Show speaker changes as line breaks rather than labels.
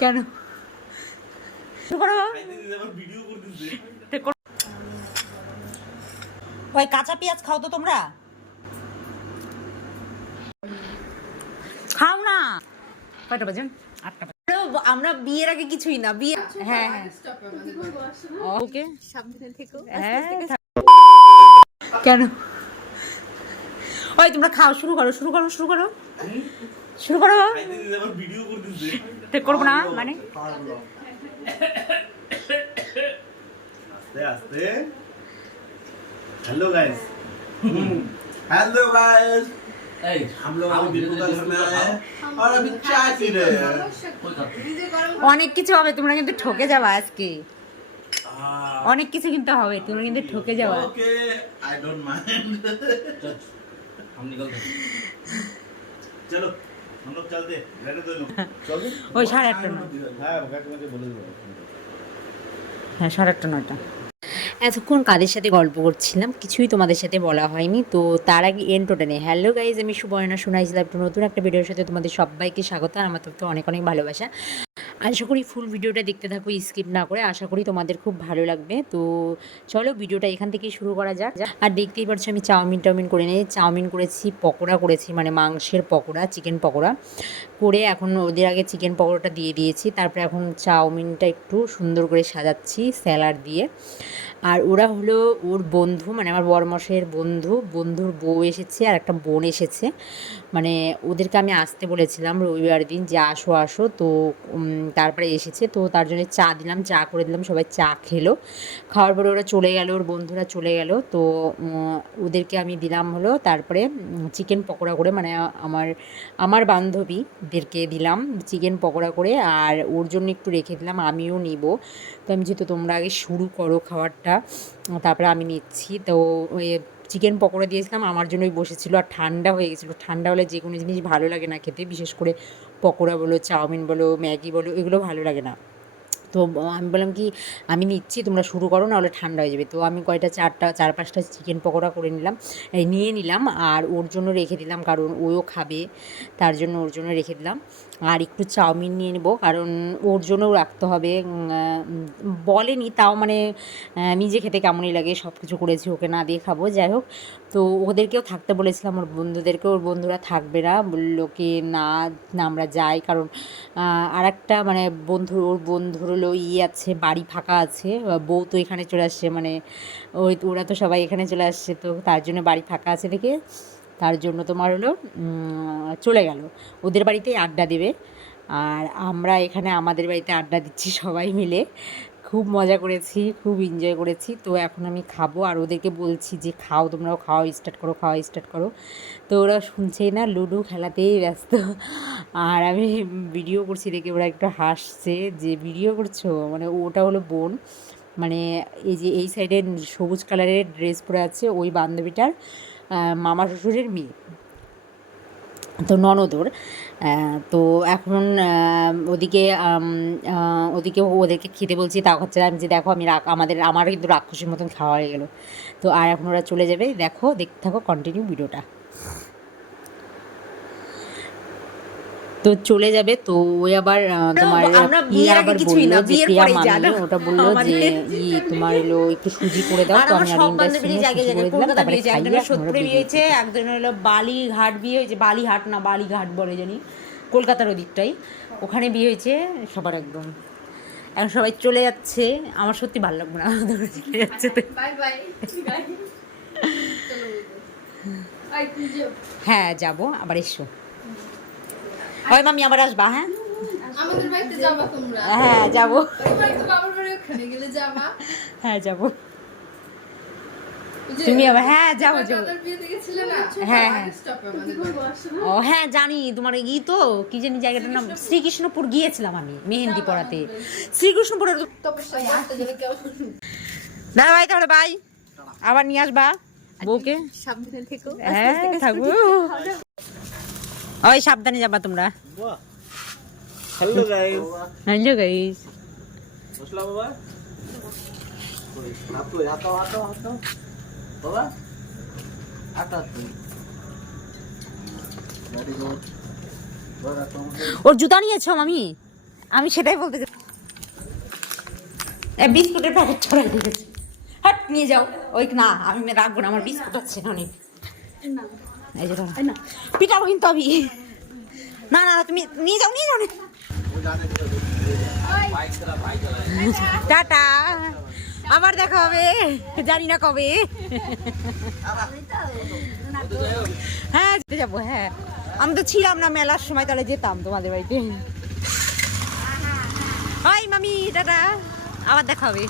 কেন? শুরু করো ওই কাঁচা পেঁয়াজ খাও তো তোমরা। খাও না। কয়টা বাজে? আটটা আমরা বিয়ের আগে কিছুই না বিয়ে হ্যাঁ হ্যাঁ। ওকে।
সাবধানে থেকো।
হ্যাঁ কেন? ওই তোমরা খাও শুরু করো শুরু করো শুরু করো। শুরু করো। ঠিক করবো না মানে
आस्ते आस्ते हेलो गाइस हेलो गाइस हम लोग अभी बिल्कुल का घर में आए हैं और अभी चाय पी रहे हैं
অনেক কিছু হবে তোমরা কিন্তু ঠকে যাবা আজকে অনেক কিছু কিন্তু হবে তোমরা কিন্তু ঠকে যাবা
ओके হ্যাঁ।,
হ্যাঁ। সাড়ে আটটা নয়টা।
এতক্ষণ কাদের সাথে গল্প করছিলাম? কিছুই তোমাদের সাথে বলা হয়নি। তো তার আগে এন্টোটানে হ্যালো গাইজ আমি সুবর্ণা শোনাইছিলাম নতুন একটা ভিডিওর সাথে তোমাদের সবাইকে স্বাগত। আর আমার তো অনেক অনেক ভালোবাসা। আশা করি ফুল ভিডিওটা দেখতে থাকো স্কিপ না করে। আশা করি তোমাদের খুব ভালো লাগবে। তো চলো ভিডিওটা এখান থেকেই শুরু করা যাক। আর দেখতেই পারছ আমি চাউমিন টাউমিন করে নিয়ে চাউমিন করেছি, পকোড়া করেছি মানে মাংসের পকোড়া চিকেন পকোড়া। করে এখন ওদের আগে চিকেন পকোড়াটা দিয়ে দিয়েছি। তারপরে এখন চাউমিনটা একটু সুন্দর করে সাজাচ্ছি স্যালাড দিয়ে। আর ওরা হলো ওর বন্ধু মানে আমার বরমশের বন্ধু, বন্ধুর বউ এসেছে আর একটা বোন এসেছে। মানে ওদেরকে আমি আসতে বলেছিলাম রবিবার দিন যে আসো আসো। তো তারপরে এসেছে। তো তার জন্য চা দিলাম, চা করে দিলাম, সবাই চা খেলো। খাওয়ার পরে ওরা চলে গেল, ওর বন্ধুরা চলে গেল। তো ওদেরকে আমি দিলাম হলো, তারপরে চিকেন পকোড়া করে মানে আমার আমার বান্ধবীদেরকে দিলাম চিকেন পকোড়া করে। আর ওর জন্য একটু রেখে দিলাম, আমিও নিব। তো আমি যেহেতু তোমরা আগে শুরু করো খাবারটা তারপরে আমি নিচ্ছি। তো ওই চিকেন পকোড়া দিয়েছিলাম, আমার জন্যই বসেছিল আর ঠান্ডা হয়ে গেছিল। ঠান্ডা হলে যে কোনো জিনিস ভালো লাগে না খেতে, বিশেষ করে পকোড়া বলো, চাউমিন বলো, ম্যাগি বলো, এগুলো ভালো লাগে না। তো আমি বললাম কি, আমি নিচ্ছি, তোমরা শুরু করো, নাহলে ঠান্ডা হয়ে যাবে। তো আমি কয়টা, চারটা চার পাঁচটা চিকেন পকোড়া করে নিলাম। নিয়ে নিলাম আর ওর জন্য রেখে দিলাম, কারণ ওও খাবে, তার জন্য ওর জন্য রেখে দিলাম। আর একটু চাউমিন নিয়ে নেব, কারণ ওর জন্যও রাখতে হবে। বলেনি, তাও মানে নিজে খেতে কেমনই লাগে সব কিছু করেছি, ওকে না দিয়ে খাব। যাই হোক তো ওদেরকেও থাকতে বলেছিলাম, ওর বন্ধুদেরকে ওর বন্ধুরা থাকবে না, বলল কি না না আমরা যাই। কারণ আর একটা মানে বন্ধুর, ওর বন্ধুর হলো ইয়ে আছে, বাড়ি ফাঁকা আছে বউ তো এখানে চলে আসছে মানে ওই ওরা তো সবাই এখানে চলে আসছে, তো তার জন্য বাড়ি ফাঁকা আছে দেখে, তার জন্য তোমার হলো চলে গেল। ওদের বাড়িতেই আড্ডা দেবে, আর আমরা এখানে আমাদের বাড়িতে আড্ডা দিচ্ছি সবাই মিলে। খুব মজা করেছি, খুব এনজয় করেছি। তো এখন আমি খাব আর ওদেরকে বলছি যে, খাও, তোমরাও খাওয়া স্টার্ট করো খাওয়া স্টার্ট করো। তো ওরা শুনছেই না, লুডো খেলাতেই ব্যস্ত। আর আমি ভিডিও করছি দেখে ওরা একটু হাসছে যে, ভিডিও করছ? মানে ওটা হলো বোন। মানে এই যে, এই সাইডে সবুজ কালারের ড্রেস পরে আছে ওই বান্ধবীটার মামা শ্বশুরের মেয়ে। তো ননদর তো এখন ওদিকে ওদিকে ওদেরকে খেতে বলছি তা হচ্ছে আমি যে দেখো আমি আমাদের আমার কিন্তু রাক্ষসের মতন খাওয়া হয়ে গেলো। তো আর এখন ওরা চলে যাবে, দেখো, দেখতে থাকো কন্টিনিউ ভিডিওটা তো চলে যাবে। তো ওই আবার তোমার
আমরা আগে
আবার
কিছুই না,
বলল যে
বিয়ের
প্রিয়া
পরেই
মামি
জানো।
ওটা বলল যে ই তোমার হলো একটু সুজি করে দাও তো আমি আর সুজি করে দিলাম
কলকাতা
তারপরে খাইয়ে আমরা
বিয়েছে একজনের হলো বালিঘাট বিয়ে হয়েছে বালিঘাট না বালিঘাট বলে জানি কলকাতার ওদিকটাই। ওখানে বিয়ে হয়েছে সবার একদম। এখন সবাই চলে যাচ্ছে আমার সত্যি ভালো লাগবে না চলে যাচ্ছে। তো
বাই বাই চলো আই তুই যে
হ্যাঁ যাব আবার এসো। হয় মামি আবার আসবা হ্যাঁ?
আমাদের বাড়িতে যাবা তোমরা?
হ্যাঁ যাব।
ওখানে গেলে যাবা?
হ্যাঁ যাব। তুমি আবার হ্যাঁ যাব যাব।
না?
হ্যাঁ, হ্যাঁ। ও হ্যাঁ জানি। তোমার ই তো কি জানি জায়গাটার নাম? শ্রীকৃষ্ণপুর। গিয়েছিলাম আমি মেহেন্দি পড়াতে।
কেউ
দাদা ভাই তাহলে বাই। আবার নিয়ে আসবা বউকে।
সাবধানে থেকো।
হ্যাঁ থাকব ওই সাবধানে যাবা তোমরা। হ্যালো গাইস
হ্যালো গাইস বসলা বাবা।
ওর জুতা নিয়েছ আমি আমি সেটাই বলতে বিস্কুটের প্যাকেট ছড়াই দিয়েছি। হ্যাঁ নিয়ে যাও। ওই না আমি রাখব না আমার বিস্কুট আছে অনেক এই যে ধরো। না না না, তুমি নিয়ে যাও নিয়ে যাও টাটা। আবার দেখা হবে জানি না কবে। হ্যাঁ যেতে যাব হ্যাঁ। আমি তো ছিলাম না মেলার সময় তাহলে যেতাম তোমাদের বাড়িতে। হাই মামি টাটা। আবার দেখা হবে।